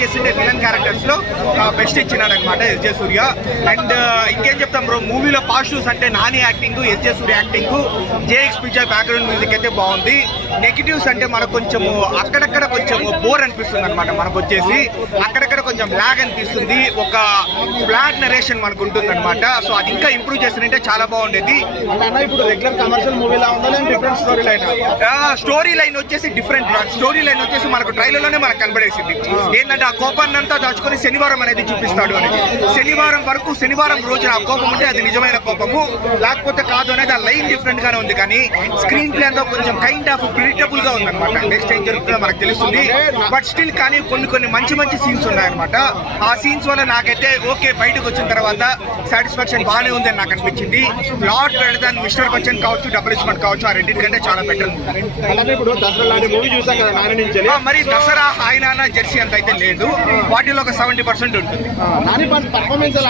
చేసిండే villain characters లో best ఇచ్చినాడు అనమాట ఎస్జే సూర్య. అండ్ ఇంకేం చెప్తాం బ్రో, మూవీలో పాజిటివ్స్ అంటే Nani acting, SJ Surya acting, Jakes పిజ్జా బ్యాక్గ్రౌండ్ మ్యూజిక్ అయితే బాగుంది. నెగిటివ్స్ అంటే మనకు కొంచెము అక్కడక్కడ కొంచెం బోర్ అనిపిస్తుంది అనమాట. మనకు వచ్చేసి అక్కడక్కడ కొంచెం లాగ్ అనిపిస్తుంది, ఒక ఫ్లాట్ నరేషన్ మనకు ఉంటుంది అనమాట. సో అది ఇంకా ఇంప్రూవ్ చేసినంటే చాలా బాగుండేది. ఇప్పుడు రెగ్యులర్ కమర్షియల్ మూవీలా ఉందా different story line? Story line వచ్చేసి డిఫరెంట్. స్టోరీ లైన్ వచ్చేసి మనకు ట్రైలర్ లోనే మనకు కనబడేసింది ఏంటంటే ఆ కోపాన్ని అంతా దాచుకొని శనివారం అనేది చూపిస్తాడు అని. శనివారం వరకు, శనివారం రోజున ఆ కోపం ఉంటే అది నిజమైన కోపము, లేకపోతే కాదు అనేది ఆ లైన్ డిఫరెంట్ గానే ఉంది. కానీ స్క్రీన్ ప్లే అంతా కొంచెం కైండ్ ఆఫ్ ప్రిడిక్టబుల్ గా ఉందన్నమాట. నెక్స్ట్ ఏం జరుగుతుందో మనకు తెలుస్తుంది. బట్ స్టిల్ కానీ కొన్ని మంచి మంచి సీన్స్ ఉన్నాయన్నమాట. ఆ సీన్స్ వల్ల నాకైతే ఓకే, బయటకు వచ్చిన తర్వాత సాటిస్ఫాక్షన్ బాగానే ఉంది అని నాకు అనిపించింది. Lot better than mister Bachchan కావచ్చు, డబుల్ ఇస్మార్ట్ కావచ్చు, ఆ రెండింటికంటే చాలా బెటర్. ఇప్పుడు దసరా లాంటి మూవీ చూసాం కదా నాని నుంచి. మరి దసరా హాయ్ నాన్న జెర్సీ అంత అయితే లేదు, వాటిలో ఒక 70% ఉంటుంది.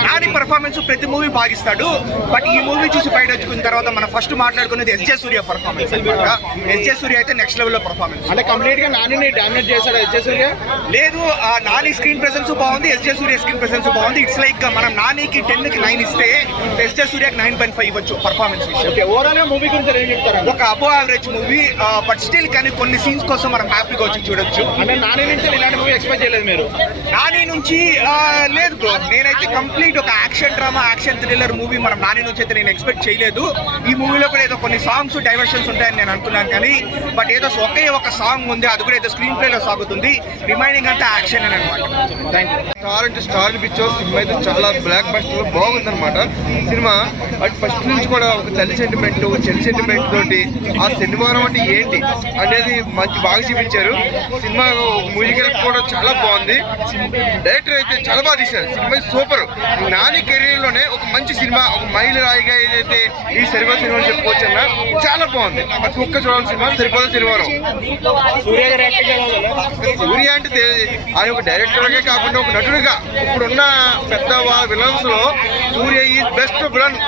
నాని పర్ఫార్మెన్స్ ప్రతి మూవీ భాగిస్తాడు. బట్ ఈ మూవీ చూసి బయట వచ్చుకున్న తర్వాత మనం ఫస్ట్ మాట్లాడుకునేది ఎస్జే సూర్య పర్ఫార్మెన్స్ అనమాట. ఎస్జే సూర్య అయితే నెక్స్ట్ లెవెల్ లో పర్ఫార్మెన్స్. అంటే కంప్లీట్ గా నానిని డామినేట్ చేశాడు ఎస్జే సూర్య? లేదు, నాని స్క్రీన్ ప్రెసెన్స్ బాగుంది, ఎస్జే సూర్య స్క్రీన్ ప్రెసెన్స్ బాగుంది. ఇట్స్ లైక్ మనం నానికి 10కి 9 ఇస్తే ఎస్జే సూర్యకి 9.5 ఇవ్వచ్చు పర్ఫార్మెన్స్ విషయం. ఓవరాల్ మూవీ గురించి ఏం చెప్తారు? ఒక అబో యావరేజ్ మూవీ, బట్ స్టిల్ కానీ కొన్ని సీన్స్ కోసం మనం హ్యాపీగా వచ్చి చూడొచ్చు. అంటే నాని నుంచి ఇలాంటి మూవీ ఎక్స్పెక్ట్ చేయలేదు మీరు? నాని నుంచి లేదు బ్రో, నేనైతే కంప్లీట్ ఒక action drama, action thriller movie మనం నాని నుంచి అయితే నేను ఎక్స్పెక్ట్ చేయలేదు. ఈ మూవీలో కూడా ఏదో కొన్ని సాంగ్స్ డైవర్షన్స్ ఉంటాయని నేను అనుకున్నాను, కానీ బట్ ఏదో ఒకే ఒక సాంగ్ ఉంది, అది కూడా ఏదో స్క్రీన్ ప్లేలో సాగుతుంది. రిమైనింగ్ అంతా యాక్షన్ అని అనమాట. Thank you. స్టార్ అంటే స్టార్ అనిపించే సినిమా అయితే చాలా బ్లాక్ బస్టర్ బాగుందన్నమాట సినిమా. బట్ ఫస్ట్ నుంచి కూడా ఒక తల్లి సెంటిమెంట్, చెల్లి సెంటిమెంట్ తోటి ఆ శనివారం అంటే ఏంటి అనేది మంచి బాగా చూపించారు. సినిమా మ్యూజికల్ కూడా చాలా బాగుంది. డైరెక్టర్ అయితే చాలా బాగా తీశారు. Cinema super. నాని కెరీర్ లోనే ఒక మంచి సినిమా, ఒక మైలు రాయిగా ఏదైతే ఈ సరిపోదు సినిమా అని చెప్పుకోవచ్చు అన్న. చాలా బాగుంది. ప్రతి ఒక్క చూడాల్సిన సినిమా సరిపోదు శనివారం. సూర్య అంటే ఆయన ఒక డైరెక్టర్ గా కాకుండా ఒక నటుడిగా ఇప్పుడున్న పెద్ద విలన్స్ లో సూర్య ఈజ్ బెస్ట్ విలన్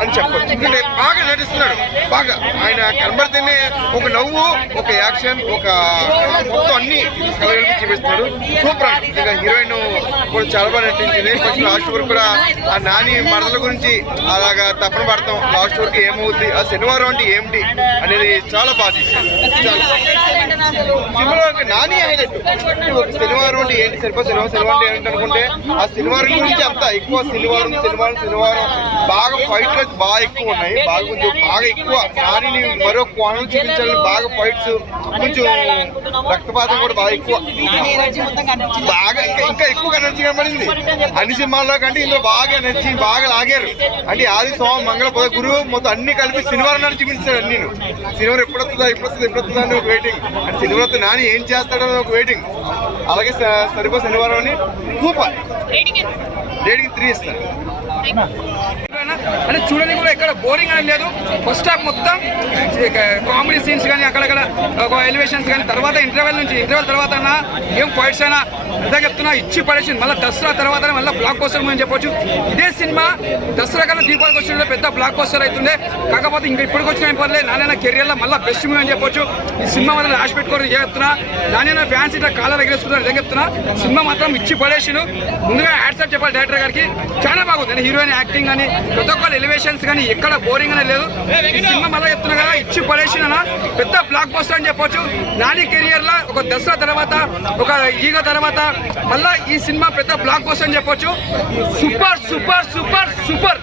అని చెప్పచ్చు. ఎందుకంటే బాగా నటిస్తున్నాడు. బాగా ఆయన కనబడితేనే ఒక నవ్వు, ఒక యాక్షన్, ఒక మొత్తం అన్ని కలగలిపి చూపిస్తున్నాడు. సూపర్ అండి. ఇంకా హీరోయిన్ కూడా చాలా బాగా నటించింది. ఫస్ట్ లాస్ట్ వరకు కూడా ఆ నాని మరదల గురించి అలాగా తప్పన పడతాం. లాస్ట్ వరకు ఏమవుద్ది, ఆ శనివారం అంటే ఏమిటి అనేది చాలా బాగా తీశారు. సినిమాలో నాని హైలైట్. ఒక శనివారం అంటే ఏంటి, శనివారం ఏంటి అనుకుంటే ఆ శనివారం గురించి అంతా ఎక్కువ శనివారం బాగా ఫైట్లు అయితే బాగా ఎక్కువ ఉన్నాయి. బాగా ఎక్కువ నానిని మరో కోణం చూపించాలని బాగా ఫైట్స్, కొంచెం రక్తపాతం కూడా బాగా ఎక్కువ, బాగా ఇంకా ఎక్కువ ఎనర్జీ కనబడింది. అన్ని సినిమాల్లో కంటే ఇందులో బాగా ఎనర్జీ బాగా లాగారు. అంటే ఆది సోమం మంగళ గురువు మొత్తం అన్ని కలిపి శనివారం నాని చూపించాడు. నేను శనివారం ఎప్పుడు వస్తుందా అని ఒక వెయిటింగ్. అంటే శనివారం నాని ఏం చేస్తాడని ఒక వెయిటింగ్. అలాగే సరిపో శనివారం అని సూపర్. రేటింగ్ 3 ఇస్తాను. అంటే చూడడానికి కూడా ఎక్కడ బోరింగ్ అని లేదు. ఫస్ట్ హాఫ్ మొత్తం కామెడీ సీన్స్ కానీ అక్కడక్కడ ఒక ఎలివేషన్స్ కానీ, తర్వాత ఇంటర్వెల్ తర్వాత ఏం ఫైట్స్ అయినా నిజంగా చెప్తున్నా ఇచ్చి పడేసింది. మళ్ళీ దసరా తర్వాత మళ్ళీ బ్లాక్ పోస్టర్ అని చెప్పొచ్చు. ఇదే సినిమా దసరా కన్నా దీపావళికి వచ్చిన పెద్ద బ్లాక్ పోస్టర్ అవుతుండే. కాకపోతే ఇంకా ఇప్పటికి వచ్చిన పర్లేదు, నాన్న కెరియర్లో మళ్ళీ బెస్ట్ మూవీ అని చెప్పొచ్చు. ఈ సినిమా మాత్రం లాస్ట్ పెట్టుకోవడం చెప్తున్నా. నాన్న ఫ్యాన్స్ ఇట్లా కాలర్ ఎగరేసుకుంటారు నిజంగా చెప్తున్నా. సినిమా మాత్రం ఇచ్చి పడేసిను. ముందుగా యాడ్సెట్ చెప్పాలి డైరెక్టర్ గారికి, చాలా బాగుంది. హీరోయిన్ యాక్టింగ్ కానీ, ప్రతి ఒక్కరు ఎలివేషన్స్ కానీ ఎక్కడ బోరింగ్ అనేది లేదు. ఈ సినిమా మళ్ళీ చెప్తున్నా కదా, ఇచ్చి పడేసిన పెద్ద బ్లాక్ బస్టర్ అని చెప్పొచ్చు. నాని కెరియర్ లో ఒక దసరా తర్వాత, ఒక ఈగ తర్వాత మళ్ళా ఈ సినిమా పెద్ద బ్లాక్ బస్టర్ అని చెప్పొచ్చు. Super super super super.